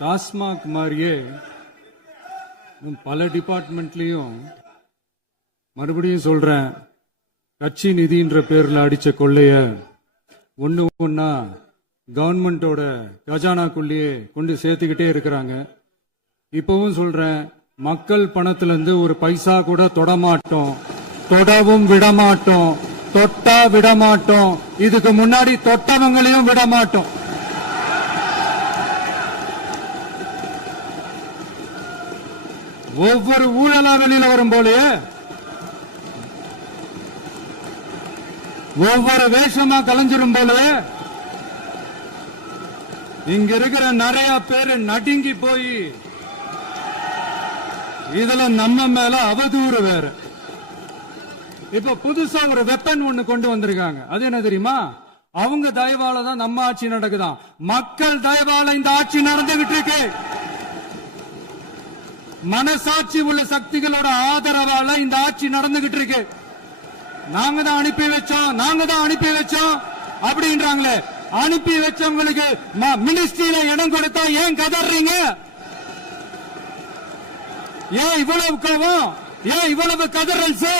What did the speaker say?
டாஸ்மாக் மாதிரியே பல டிபார்ட்மெண்ட்லயும் மறுபடியும் சொல்றேன், கட்சி நிதின்ற பேர்ல அடிச்ச கொள்ளைய ஒன்னா கவர்மெண்டோட கஜானாக்குள்ளேயே கொண்டு சேர்த்துக்கிட்டே இருக்கிறாங்க. இப்பவும் சொல்றேன், மக்கள் பணத்துல இருந்து ஒரு பைசா கூட தொடமாட்டோம், தொடவும் விடமாட்டோம், தொட்டா விடமாட்டோம், இதுக்கு முன்னாடி தொட்டவங்களையும் விடமாட்டோம். ஒவ்வொரு ஊழலா வெளியில வரும் போலயே ஒவ்வொரு வேஷமா கலைஞ்சிரும் போலயே இங்க இருக்கிற நிறைய பேரு நடுங்கி போய் இதுல நம்ம மேல அவதூறு வேற. இப்ப புதுசா ஒரு வெப்பன் ஒண்ணு கொண்டு வந்திருக்காங்க. அது என்ன தெரியுமா? அவங்க தயவால தான் நம்ம ஆட்சி நடக்குதாம். மக்கள் தயவால இந்த ஆட்சி நடந்துகிட்டு இருக்கு. மனசாட்சி உள்ள சக்திகளோட ஆதரவால இந்த ஆட்சி நடந்துகிட்டு இருக்கு. நாங்க தான் அனுப்பி வச்சோம் அப்படின்றாங்களே. அனுப்பி வச்சவங்களுக்கு மினிஸ்ட்ரியில இடம் கொடுத்தா ஏன் கதறீங்க? ஏன் இவ்வளவு கோவம்? ஏன் இவ்வளவு கதறல்ஸ்?